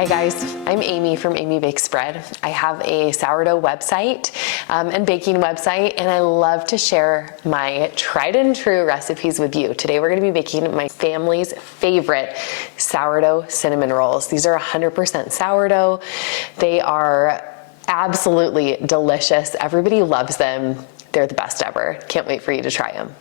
Hi guys, I'm Amy from Amy Bakes Bread. I have a sourdough website and baking website, and I love to share my tried and true recipes with you. Today we're going to be baking my family's favorite sourdough cinnamon rolls. These are 100% sourdough. They are absolutely delicious. Everybody loves them. They're the best ever. Can't wait for you to try them.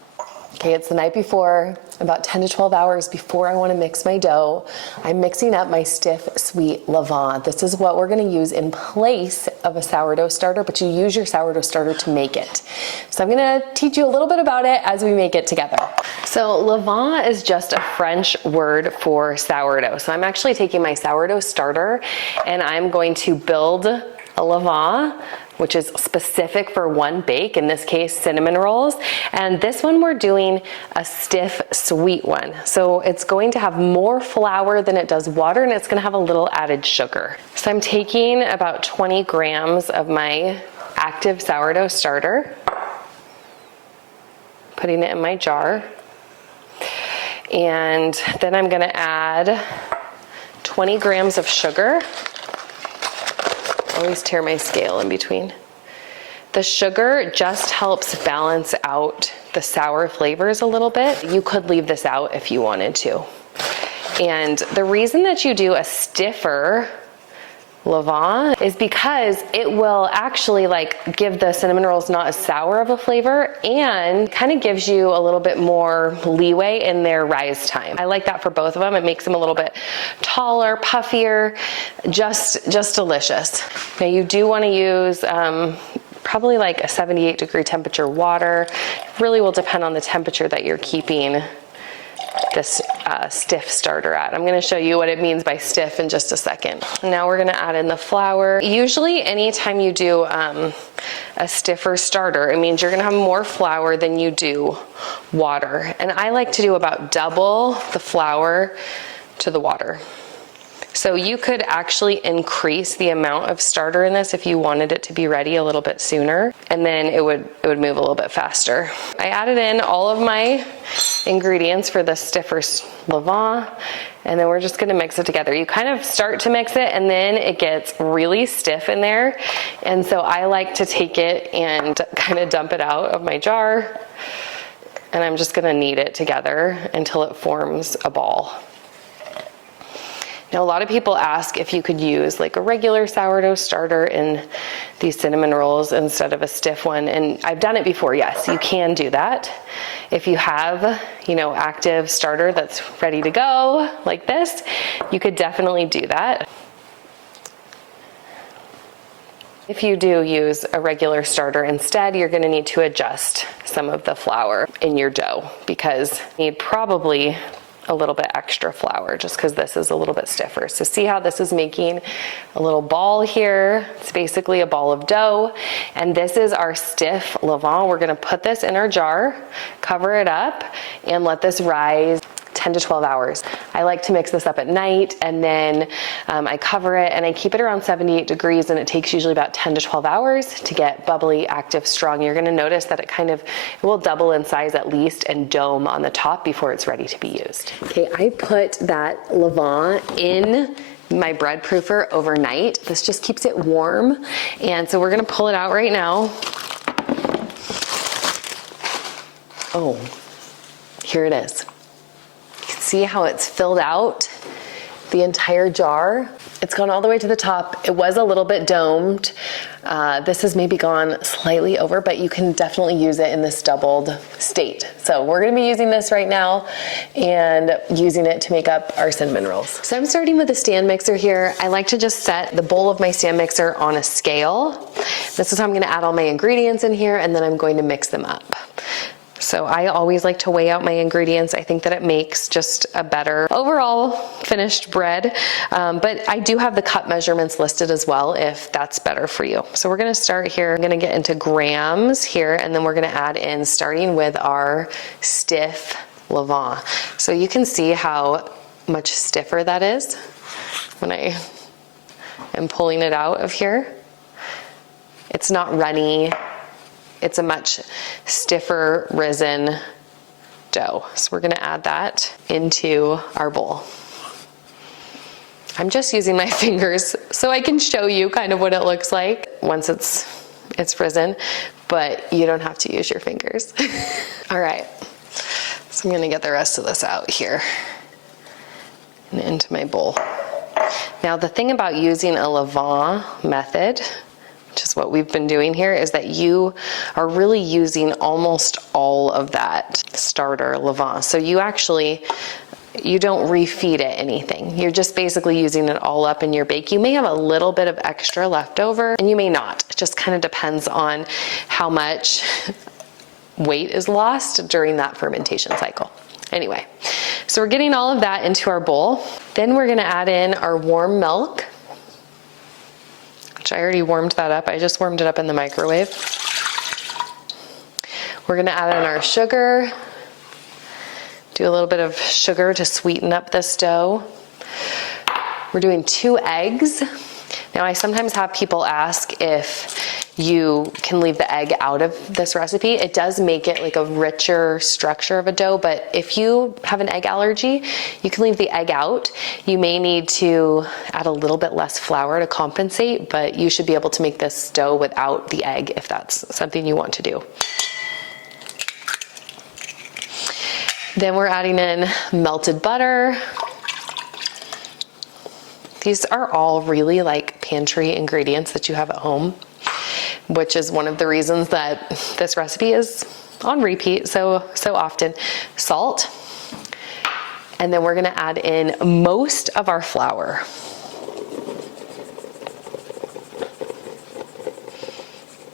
Okay, it's the night before, about 10 to 12 hours before I want to mix my dough. I'm mixing up my stiff, sweet levain. This is what we're going to use in place of a sourdough starter, but you use your sourdough starter to make it. So I'm going to teach you a little bit about it as we make it together. So levain is just a French word for sourdough. So I'm actually taking my sourdough starter and I'm going to build a levain, which is specific for one bake, in this case, cinnamon rolls. And this one we're doing a stiff, sweet one. So it's going to have more flour than it does water, and it's gonna have a little added sugar. So I'm taking about 20 grams of my active sourdough starter, putting it in my jar. And then I'm gonna add 20 grams of sugar. Always tear my scale in between. The sugar just helps balance out the sour flavors a little bit. You could leave this out if you wanted to. And the reason that you do a stiffer levain is because it will actually give the cinnamon rolls not as sour of a flavor and kind of gives you a little bit more leeway in their rise time. I like that for both of them. It makes them a little bit taller, puffier, just delicious. Now you do want to use probably like a 78-degree temperature water. It really will depend on the temperature that you're keeping this stiff starter at. I'm going to show you what it means by stiff in just a second. Now we're going to add in the flour. Usually anytime you do a stiffer starter, it means you're going to have more flour than you do water. And I like to do about double the flour to the water. So you could actually increase the amount of starter in this if you wanted it to be ready a little bit sooner, and then it would move a little bit faster. I added in all of my ingredients for the stiffer levain, and then we're just gonna mix it together. You kind of start to mix it and then it gets really stiff in there. And so I like to take it and kind of dump it out of my jar, and I'm just gonna knead it together until it forms a ball. Now, a lot of people ask if you could use like a regular sourdough starter in these cinnamon rolls instead of a stiff one. And I've done it before, yes, you can do that. If you have, active starter that's ready to go like this, you could definitely do that. If you do use a regular starter instead, you're gonna need to adjust some of the flour in your dough because you need probably a little bit extra flour just because this is a little bit stiffer. So see how this is making a little ball here? It's basically a ball of dough. And this is our stiff levain. We're gonna put this in our jar, cover it up, and let this rise 10 to 12 hours. I like to mix this up at night, and then I cover it and I keep it around 78 degrees, and it takes usually about 10 to 12 hours to get bubbly, active, strong. You're gonna notice that it will double in size at least and dome on the top before it's ready to be used. Okay, I put that levain in my bread proofer overnight. This just keeps it warm. And so we're gonna pull it out right now. Oh, here it is. See how it's filled out the entire jar? It's gone all the way to the top. It was a little bit domed. This has maybe gone slightly over, but you can definitely use it in this doubled state. So we're gonna be using this right now and using it to make up our cinnamon rolls. So I'm starting with a stand mixer here. I like to just set the bowl of my stand mixer on a scale. This is how I'm gonna add all my ingredients in here, and then I'm going to mix them up. So I always like to weigh out my ingredients. I think that it makes just a better overall finished bread. But I do have the cup measurements listed as well if that's better for you. So we're gonna start here. I'm gonna get into grams here, and then we're gonna add in, starting with our stiff levain. So you can see how much stiffer that is when I am pulling it out of here. It's not runny. It's a much stiffer risen dough. So we're gonna add that into our bowl. I'm just using my fingers so I can show you kind of what it looks like once it's risen, but you don't have to use your fingers. All right, so I'm gonna get the rest of this out here and into my bowl. Now the thing about using a levain method, which is what we've been doing here, is that you are really using almost all of that starter levain. So you don't refeed it anything. You're just basically using it all up in your bake. You may have a little bit of extra left over and you may not. It just kind of depends on how much weight is lost during that fermentation cycle. Anyway, so we're getting all of that into our bowl. Then we're gonna add in our warm milk, which I already warmed that up. I just warmed it up in the microwave. We're gonna add in our sugar. Do a little bit of sugar to sweeten up this dough. We're doing 2 eggs. Now I sometimes have people ask if you can leave the egg out of this recipe. It does make it like a richer structure of a dough, but if you have an egg allergy, you can leave the egg out. You may need to add a little bit less flour to compensate, but you should be able to make this dough without the egg if that's something you want to do. Then we're adding in melted butter. These are all really like pantry ingredients that you have at home, which is one of the reasons that this recipe is on repeat so often. Salt. And then we're gonna add in most of our flour.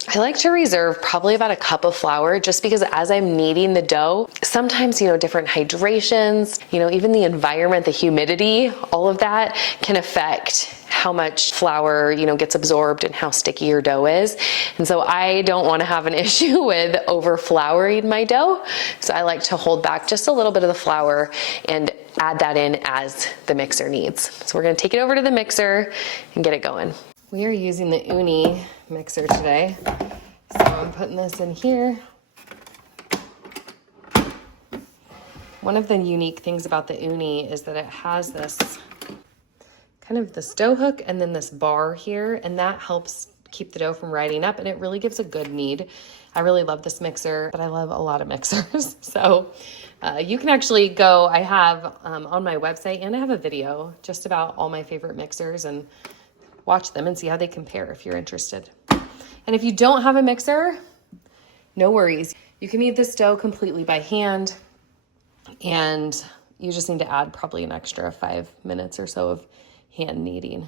I like to reserve probably about a cup of flour just because as I'm kneading the dough, sometimes, different hydrations, even the environment, the humidity, all of that can affect how much flour, gets absorbed and how sticky your dough is. And so I don't want to have an issue with over flouring my dough. So I like to hold back just a little bit of the flour and add that in as the mixer needs. So we're going to take it over to the mixer and get it going. We are using the uni mixer today. So I'm putting this in here. One of the unique things about the uni is that it has this kind of this dough hook and then this bar here, and that helps keep the dough from riding up, and it really gives a good knead. I really love this mixer, but I love a lot of mixers. So you can actually go, I have on my website, and I have a video just about all my favorite mixers, and watch them and see how they compare if you're interested. And if you don't have a mixer, no worries. You can knead this dough completely by hand, and you just need to add probably an extra 5 minutes or so of hand kneading.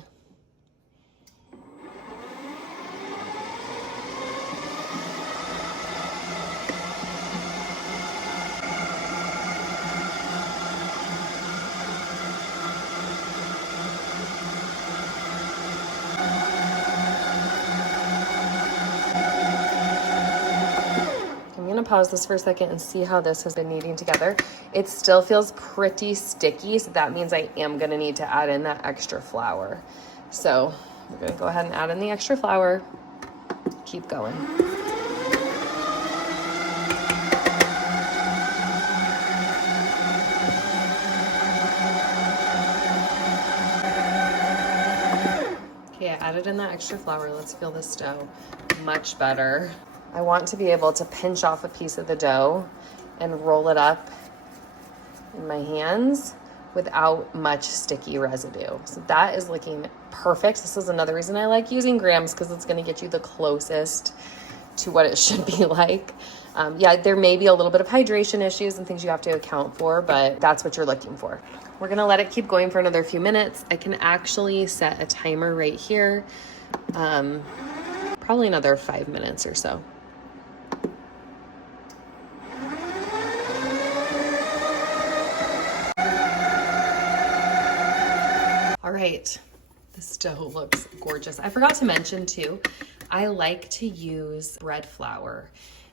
Pause this for a second and see how this has been kneading together. It still feels pretty sticky, so that means I am going to need to add in that extra flour. So we're going to go ahead and add in the extra flour. Keep going. Okay, I added in that extra flour. Let's feel this dough much better. I want to be able to pinch off a piece of the dough and roll it up in my hands without much sticky residue. So that is looking perfect. This is another reason I like using grams, because it's going to get you the closest to what it should be like. Yeah, there may be a little bit of hydration issues and things you have to account for, but that's what you're looking for. We're going to let it keep going for another few minutes. I can actually set a timer right here. Probably another 5 minutes or so. All right, this dough looks gorgeous. I forgot to mention too, I like to use bread flour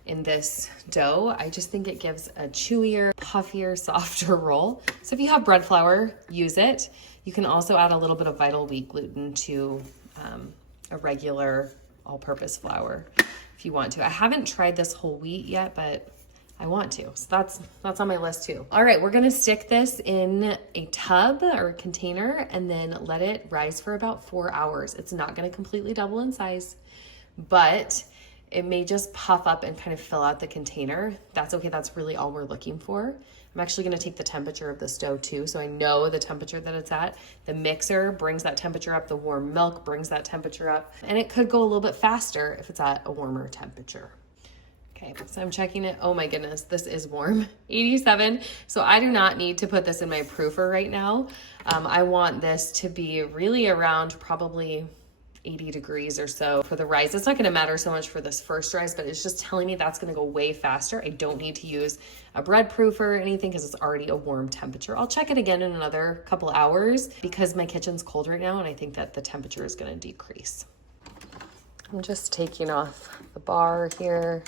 in this dough. I just think it gives a chewier, puffier, softer roll. So if you have bread flour, use it. You can also add a little bit of vital wheat gluten to a regular all-purpose flour if you want to. I haven't tried this whole wheat yet, but I want to. So that's on my list too. All right, we're gonna stick this in a tub or a container and then let it rise for about 4 hours. It's not gonna completely double in size, but it may just puff up and kind of fill out the container. That's okay, that's really all we're looking for. I'm actually gonna take the temperature of the stove too, so I know the temperature that it's at. The mixer brings that temperature up, the warm milk brings that temperature up, and it could go a little bit faster if it's at a warmer temperature. Okay, so I'm checking it. Oh my goodness, this is warm, 87. So I do not need to put this in my proofer right now. I want this to be really around probably 80 degrees or so for the rise. It's not gonna matter so much for this first rise, but it's just telling me that's gonna go way faster. I don't need to use a bread proofer or anything because it's already a warm temperature. I'll check it again in another couple hours because my kitchen's cold right now and I think that the temperature is gonna decrease. I'm just taking off the bar here,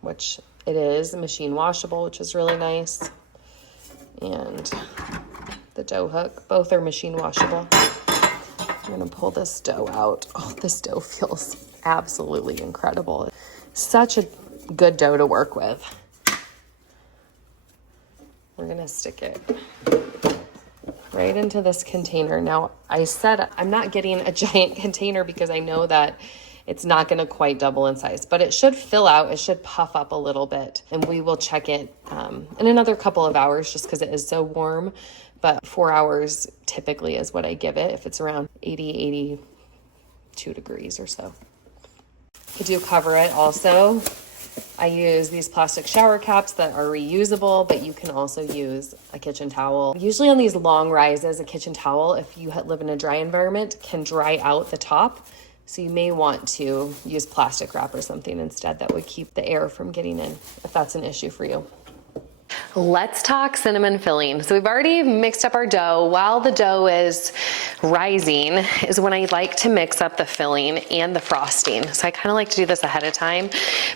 which it is machine washable, which is really nice. And the dough hook, both are machine washable. I'm gonna pull this dough out. Oh, this dough feels absolutely incredible. Such a good dough to work with. We're gonna stick it right into this container. Now, I said I'm not getting a giant container because I know that it's not gonna quite double in size, but it should fill out, it should puff up a little bit, and we will check it in another couple of hours just because it is so warm. But 4 hours typically is what I give it if it's around 80, 82 degrees or so. I do cover it also. I use these plastic shower caps that are reusable, but you can also use a kitchen towel. Usually on these long rises, a kitchen towel, if you live in a dry environment, can dry out the top. So you may want to use plastic wrap or something instead that would keep the air from getting in if that's an issue for you. Let's talk cinnamon filling. So we've already mixed up our dough. While the dough is rising is when I like to mix up the filling and the frosting. So I kind of like to do this ahead of time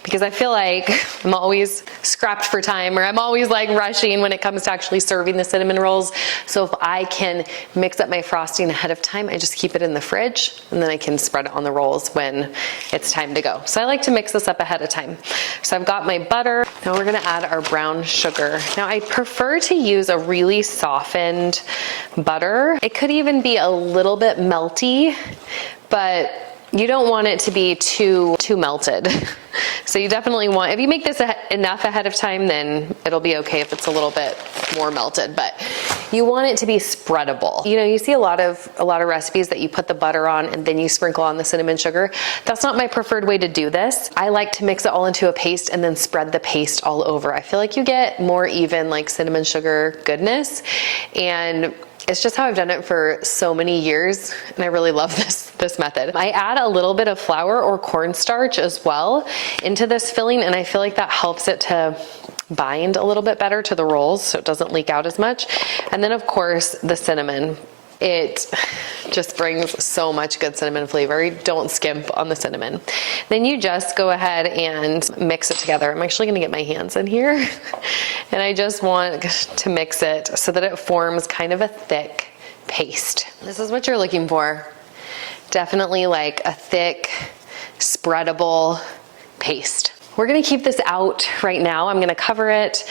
because I feel like I'm always scrapped for time, or I'm always like rushing when it comes to actually serving the cinnamon rolls. So if I can mix up my frosting ahead of time, I just keep it in the fridge and then I can spread it on the rolls when it's time to go. So I like to mix this up ahead of time. So I've got my butter. Now we're gonna add our brown sugar. Now I prefer to use a really softened butter. It could even be a little bit melty, but you don't want it to be too melted. So you definitely want, if you make this enough ahead of time, then it'll be okay if it's a little bit more melted, but you want it to be spreadable. You know, you see a lot of recipes that you put the butter on and then you sprinkle on the cinnamon sugar. That's not my preferred way to do this. I like to mix it all into a paste and then spread the paste all over. I feel like you get more even like cinnamon sugar goodness, and it's just how I've done it for so many years, and I really love this method. I add a little bit of flour or cornstarch as well into this filling, and I feel like that helps it to bind a little bit better to the rolls so it doesn't leak out as much. And then of course the cinnamon. It just brings so much good cinnamon flavor. Don't skimp on the cinnamon. Then you just go ahead and mix it together. I'm actually gonna get my hands in here and I just want to mix it so that it forms kind of a thick paste. This is what you're looking for. Definitely like a thick, spreadable paste. We're gonna keep this out right now. I'm gonna cover it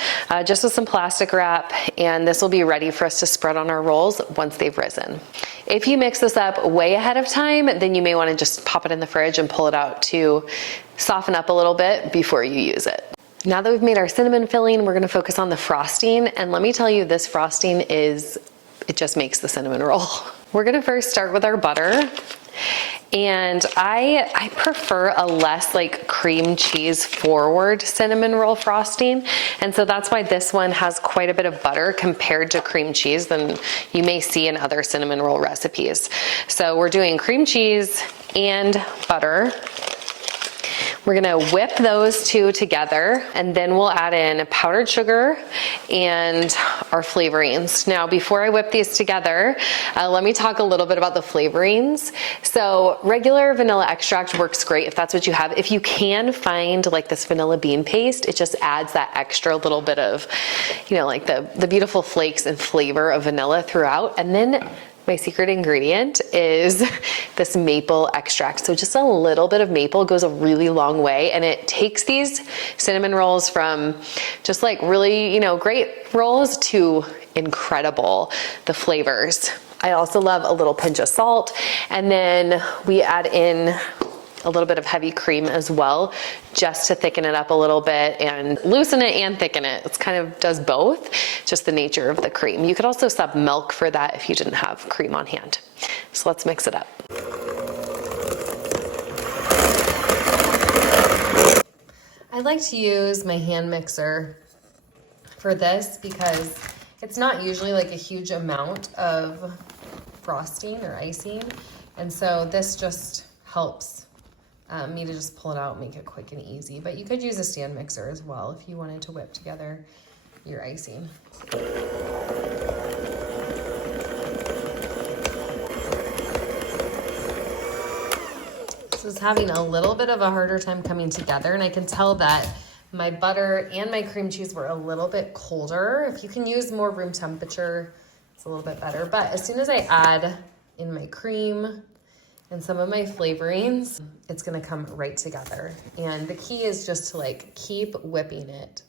just with some plastic wrap, and this will be ready for us to spread on our rolls once they've risen. If you mix this up way ahead of time, then you may wanna just pop it in the fridge and pull it out to soften up a little bit before you use it. Now that we've made our cinnamon filling, we're gonna focus on the frosting, and let me tell you, this frosting it just makes the cinnamon roll. We're gonna first start with our butter. And I prefer a less like cream cheese forward cinnamon roll frosting. And so that's why this one has quite a bit of butter compared to cream cheese than you may see in other cinnamon roll recipes. So we're doing cream cheese and butter. We're gonna whip those two together, and then we'll add in powdered sugar and our flavorings. Now, before I whip these together, let me talk a little bit about the flavorings. So regular vanilla extract works great if that's what you have. If you can find like this vanilla bean paste, it just adds that extra little bit of, you know, like the beautiful flakes and flavor of vanilla throughout. And then My secret ingredient is this maple extract. So just a little bit of maple goes a really long way, and it takes these cinnamon rolls from just like really, you know, great rolls to incredible, the flavors. I also love a little pinch of salt, and then we add in a little bit of heavy cream as well, just to thicken it up a little bit and loosen it and thicken it. It's kind of does both, just the nature of the cream. You could also sub milk for that if you didn't have cream on hand. So let's mix it up. I like to use my hand mixer for this because it's not usually like a huge amount of frosting or icing. And so this just helps me to just pull it out and make it quick and easy. But you could use a stand mixer as well if you wanted to whip together your icing. This is having a little bit of a harder time coming together, and I can tell that my butter and my cream cheese were a little bit colder. If you can use more room temperature, it's a little bit better. But as soon as I add in my cream and some of my flavorings, it's gonna come right together. And the key is just to like keep whipping it.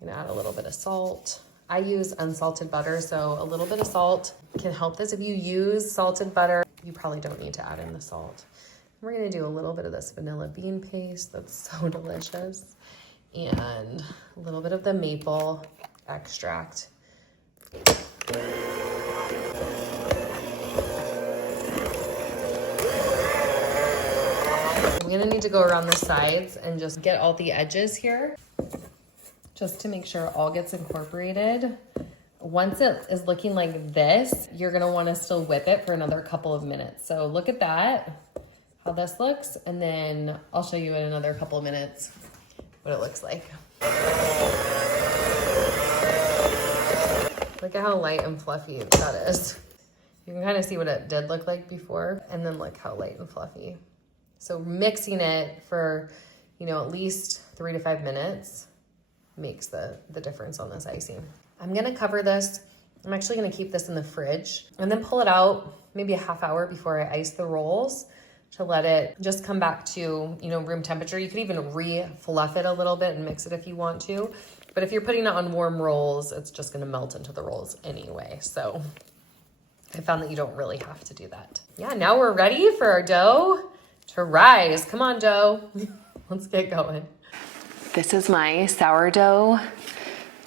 I'm gonna add a little bit of salt. I use unsalted butter, so a little bit of salt can help this. If you use salted butter, you probably don't need to add in the salt. We're gonna do a little bit of this vanilla bean paste that's so delicious, and a little bit of the maple extract. I'm gonna need to go around the sides and just get all the edges here, just to make sure it all gets incorporated. Once it is looking like this, you're gonna wanna still whip it for another couple of minutes. So look at that, how this looks, and then I'll show you in another couple of minutes what it looks like. Look at how light and fluffy that is. You can kind of see what it did look like before, and then look how light and fluffy. So mixing it for, you know, at least 3 to 5 minutes makes the difference on this icing. I'm gonna cover this. I'm actually gonna keep this in the fridge and then pull it out maybe a half hour before I ice the rolls to let it just come back to, you know, room temperature. You could even re-fluff it a little bit and mix it if you want to. But if you're putting it on warm rolls, it's just gonna melt into the rolls anyway. So I found that you don't really have to do that. Yeah, now we're ready for our dough to rise. Come on, dough. Let's get going. This is my sourdough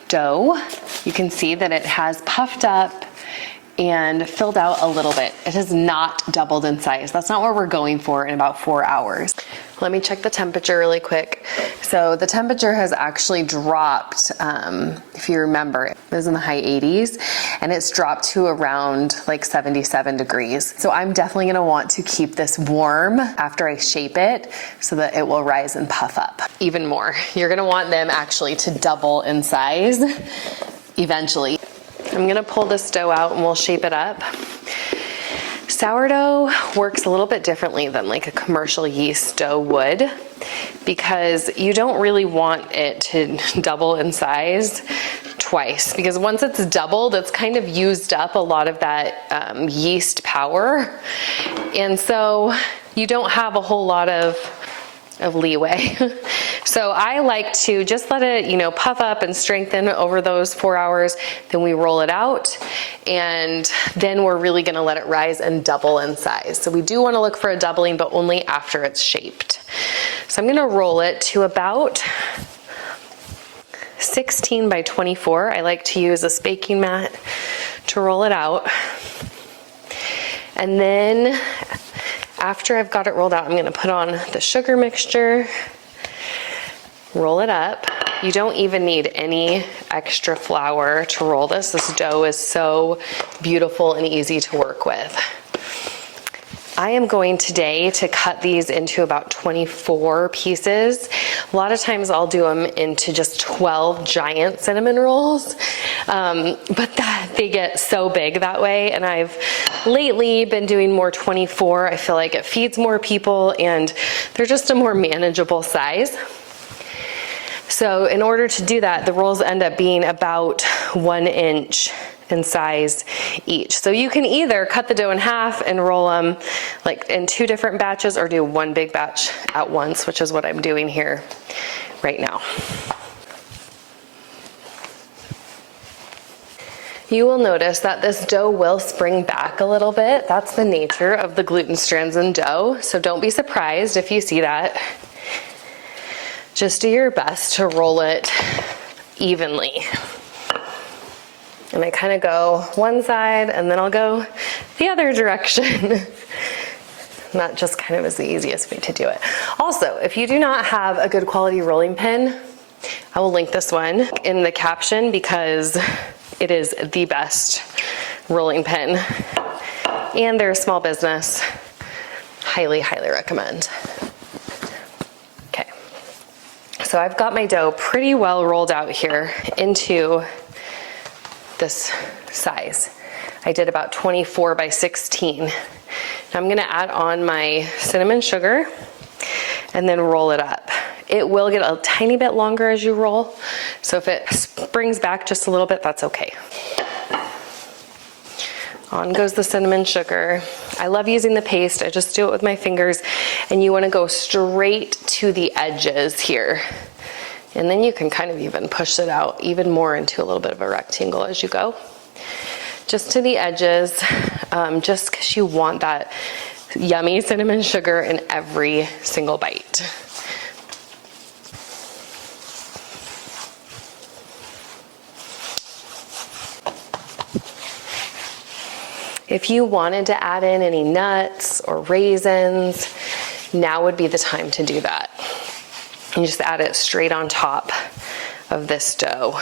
dough. You can see that it has puffed up and filled out a little bit. It has not doubled in size. That's not what we're going for in about 4 hours. Let me check the temperature really quick. So the temperature has actually dropped, if you remember, it was in the high 80s, and it's dropped to around like 77 degrees. So I'm definitely gonna want to keep this warm after I shape it so that it will rise and puff up even more. You're gonna want them actually to double in size eventually. I'm gonna pull this dough out and we'll shape it up. Sourdough works a little bit differently than like a commercial yeast dough would, because you don't really want it to double in size twice, because once it's doubled, it's kind of used up a lot of that yeast power. And so you don't have a whole lot of leeway. So I like to just let it, you know, puff up and strengthen over those 4 hours. Then we roll it out, and then we're really gonna let it rise and double in size. So we do wanna look for a doubling, but only after it's shaped. So I'm gonna roll it to about 16 by 24. I like to use this baking mat to roll it out. And then after I've got it rolled out, I'm gonna put on the sugar mixture, roll it up. You don't even need any extra flour to roll this. This dough is so beautiful and easy to work with. I am going today to cut these into about 24 pieces. A lot of times I'll do them into just 12 giant cinnamon rolls, but they get so big that way. And I've lately been doing more 24. I feel like it feeds more people and they're just a more manageable size. So in order to do that, the rolls end up being about 1 inch in size each. So you can either cut the dough in half and roll them like in 2 different batches, or do one big batch at once, which is what I'm doing here right now. You will notice that this dough will spring back a little bit. That's the nature of the gluten strands in dough, so don't be surprised if you see that. Just do your best to roll it evenly. And I kind of go one side and then I'll go the other direction. That just kind of is the easiest way to do it. Also, if you do not have a good quality rolling pin, I will link this one in the caption because it is the best rolling pin. And they're a small business. Highly, highly recommend. Okay. So I've got my dough pretty well rolled out here into this size. I did about 24 by 16. Now I'm gonna add on my cinnamon sugar and then roll it up. It will get a tiny bit longer as you roll, so if it springs back just a little bit, that's okay. On goes the cinnamon sugar. I love using the paste. I just do it with my fingers, and you wanna go straight to the edges here. And then you can kind of even push it out even more into a little bit of a rectangle as you go. Just to the edges, just because you want that yummy cinnamon sugar in every single bite. If you wanted to add in any nuts or raisins, now would be the time to do that. You just add it straight on top of this dough.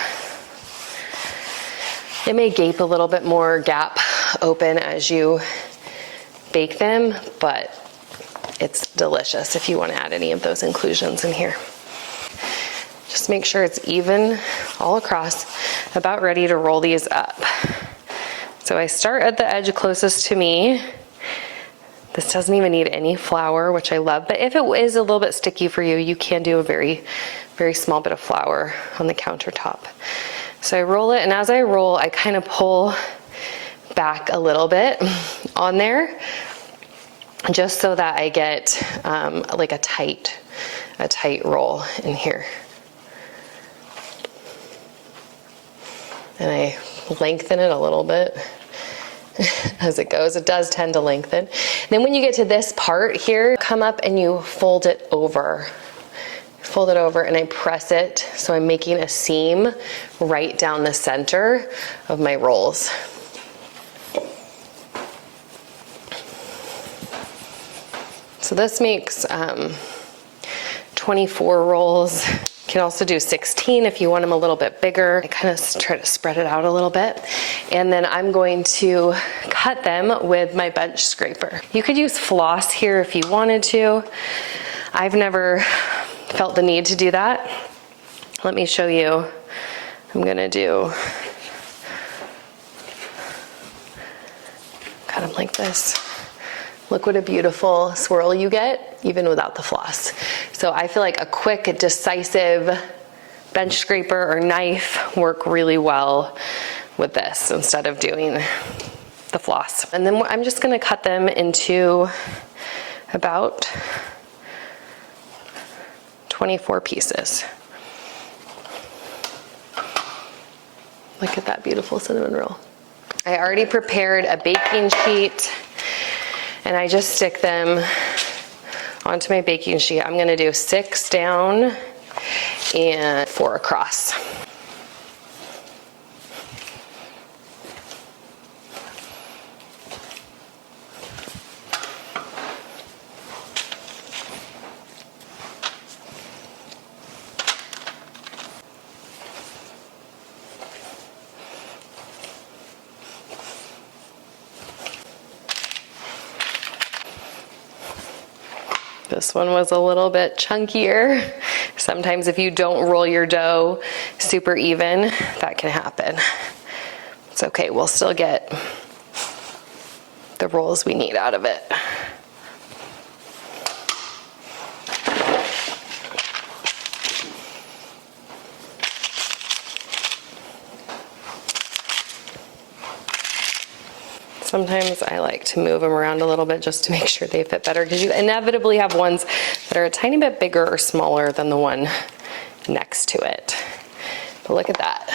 It may gape a little bit more, gap open as you bake them, but it's delicious if you want to add any of those inclusions in here. Just make sure it's even all across, about ready to roll these up. So I start at the edge closest to me. This doesn't even need any flour, which I love, but if it is a little bit sticky for you, you can do a very, very small bit of flour on the countertop. So I roll it, and as I roll, I kind of pull back a little bit on there, just so that I get like a tight roll in here. And I lengthen it a little bit as it goes. It does tend to lengthen. And then when you get to this part here, come up and you fold it over. Fold it over and I press it so I'm making a seam right down the center of my rolls. So this makes 24 rolls. You can also do 16 if you want them a little bit bigger. I kind of try to spread it out a little bit. And then I'm going to cut them with my bench scraper. You could use floss here if you wanted to. I've never felt the need to do that. Let me show you. I'm gonna do kind of like this. Look what a beautiful swirl you get, even without the floss. So I feel like a quick, decisive bench scraper or knife work really well with this instead of doing the floss. And then I'm just gonna cut them into about 24 pieces. Look at that beautiful cinnamon roll. I already prepared a baking sheet, and I just stick them onto my baking sheet. I'm gonna do 6 down and 4 across. This one was a little bit chunkier. Sometimes if you don't roll your dough super even, that can happen. It's okay, we'll still get the rolls we need out of it. Sometimes I like to move them around a little bit just to make sure they fit better, because you inevitably have ones that are a tiny bit bigger or smaller than the one next to it. But look at that.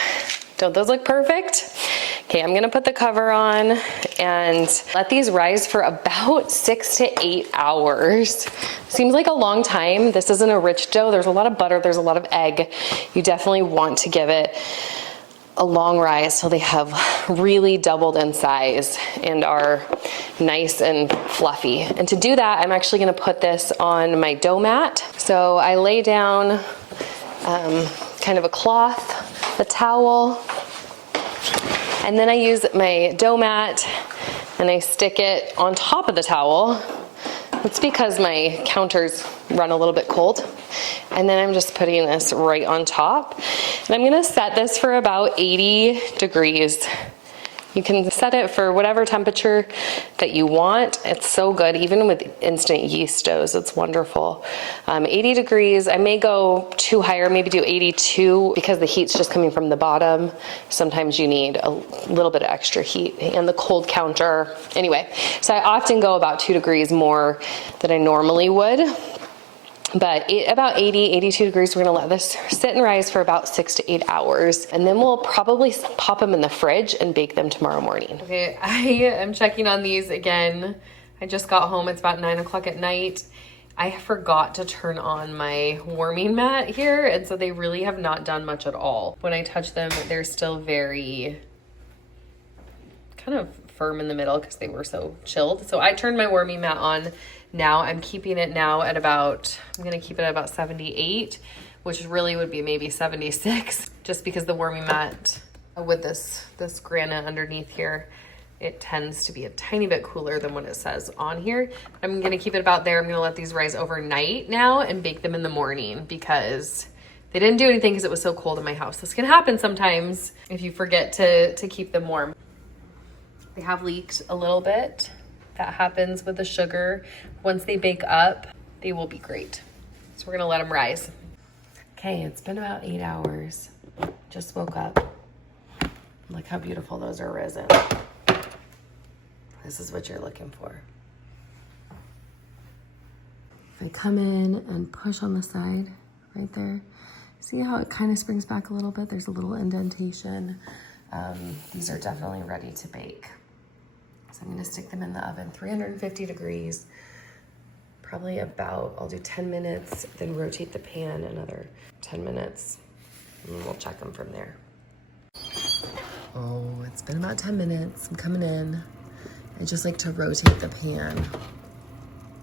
Don't those look perfect? Okay, I'm gonna put the cover on and let these rise for about 6 to 8 hours. Seems like a long time. This isn't a rich dough. There's a lot of butter, there's a lot of egg. You definitely want to give it a long rise till they have really doubled in size and are nice and fluffy. And to do that, I'm actually gonna put this on my dough mat. So I lay down kind of a cloth, a towel, and then I use my dough mat and I stick it on top of the towel. It's because my counters run a little bit cold. And then I'm just putting this right on top. And I'm gonna set this for about 80 degrees. You can set it for whatever temperature that you want. It's so good, even with instant yeast doughs, it's wonderful. 80 degrees, I may go too higher, maybe do 82 because the heat's just coming from the bottom. Sometimes you need a little bit of extra heat and the cold counter. Anyway, so I often go about 2 degrees more than I normally would. But about 80, 82 degrees, we're gonna let this sit and rise for about 6 to 8 hours. And then we'll probably pop them in the fridge and bake them tomorrow morning. Okay, I am checking on these again. I just got home, it's about 9 o'clock at night. I forgot to turn on my warming mat here, and so they really have not done much at all. When I touch them, they're still very kind of firm in the middle because they were so chilled. So I turned my warming mat on. Now I'm keeping it now at about, I'm gonna keep it at about 78, which really would be maybe 76, just because the warming mat with this granite underneath here, it tends to be a tiny bit cooler than what it says on here. I'm gonna keep it about there. I'm gonna let these rise overnight now and bake them in the morning because they didn't do anything because it was so cold in my house. This can happen sometimes if you forget to keep them warm. They have leaked a little bit. That happens with the sugar. Once they bake up, they will be great. So we're gonna let them rise. Okay, it's been about 8 hours. Just woke up. Look how beautiful those are risen. This is what you're looking for. If I come in and push on the side right there, see how it kind of springs back a little bit? There's a little indentation. These are definitely ready to bake. So I'm gonna stick them in the oven, 350 degrees, probably about, I'll do 10 minutes, then rotate the pan another 10 minutes, and we'll check them from there. Oh, it's been about 10 minutes, I'm coming in. I just like to rotate the pan.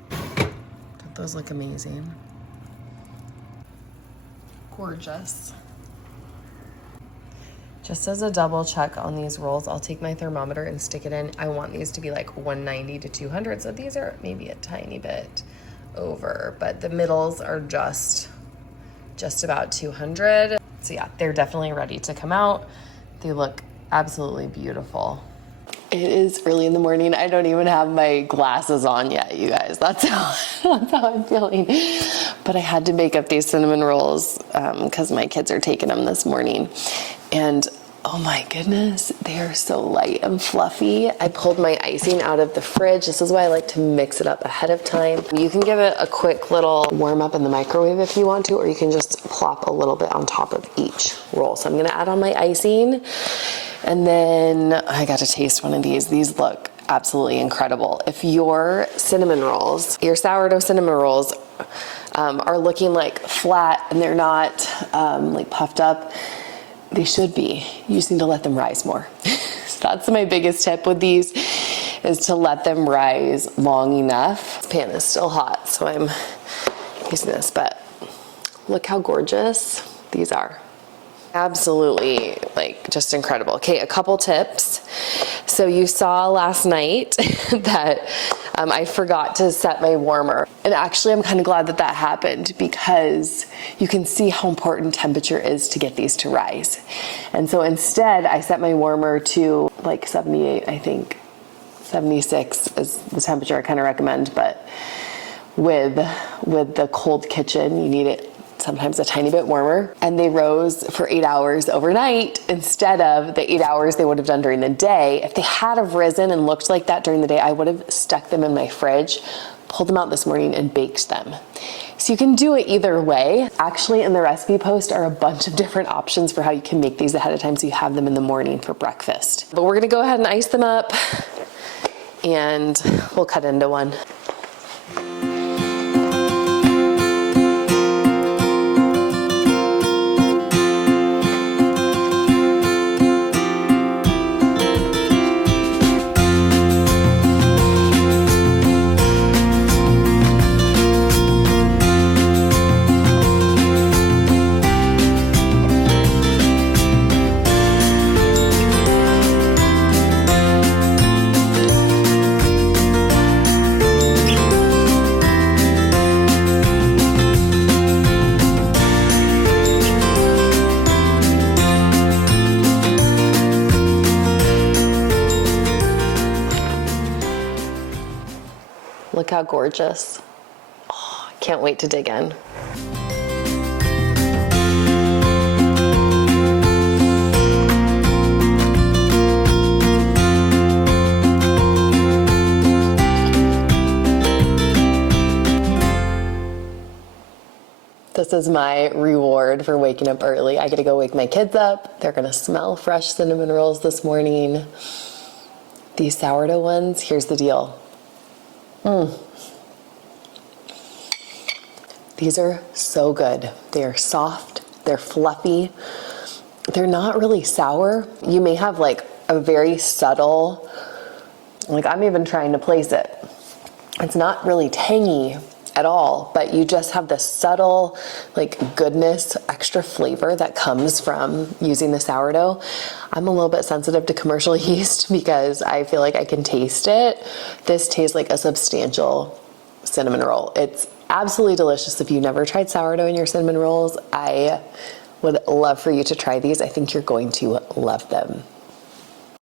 Don't those look amazing? Gorgeous. Just as a double check on these rolls, I'll take my thermometer and stick it in. I want these to be like 190 to 200, so these are maybe a tiny bit over, but the middles are just about 200. So yeah, they're definitely ready to come out. They look absolutely beautiful. It is early in the morning. I don't even have my glasses on yet, you guys. That's how I'm feeling. But I had to bake up these cinnamon rolls because my kids are taking them this morning. And oh my goodness, they are so light and fluffy. I pulled my icing out of the fridge. This is why I like to mix it up ahead of time. You can give it a quick little warm up in the microwave if you want to, or you can just plop a little bit on top of each roll. So I'm gonna add on my icing. And then I got to taste one of these. These look absolutely incredible. If your cinnamon rolls, your sourdough cinnamon rolls are looking like flat and they're not like puffed up, they should be. You just need to let them rise more. So that's my biggest tip with these, is to let them rise long enough. This pan is still hot, so I'm using this, but look how gorgeous these are. Absolutely, like, just incredible. Okay, a couple tips. So you saw last night that I forgot to set my warmer. And actually, I'm kind of glad that that happened, because you can see how important temperature is to get these to rise. And so instead, I set my warmer to like 78, I think. 76 is the temperature I kind of recommend, but with the cold kitchen, you need it sometimes a tiny bit warmer, and they rose for 8 hours overnight instead of the 8 hours they would have done during the day. If they had have risen and looked like that during the day, I would have stuck them in my fridge, pulled them out this morning, and baked them. So you can do it either way. Actually, in the recipe post are a bunch of different options for how you can make these ahead of time so you have them in the morning for breakfast. But we're gonna go ahead and ice them up, and we'll cut into one. Look how gorgeous. Oh, can't wait to dig in. This is my reward for waking up early. I get to go wake my kids up. They're gonna smell fresh cinnamon rolls this morning. These sourdough ones, here's the deal. These are so good. They are soft, they're fluffy. They're not really sour. You may have like a very subtle, like I'm even trying to place it. It's not really tangy at all, but you just have this subtle like goodness, extra flavor that comes from using the sourdough. I'm a little bit sensitive to commercial yeast because I feel like I can taste it. This tastes like a substantial cinnamon roll. It's absolutely delicious. If you've never tried sourdough in your cinnamon rolls, I would love for you to try these. I think you're going to love them.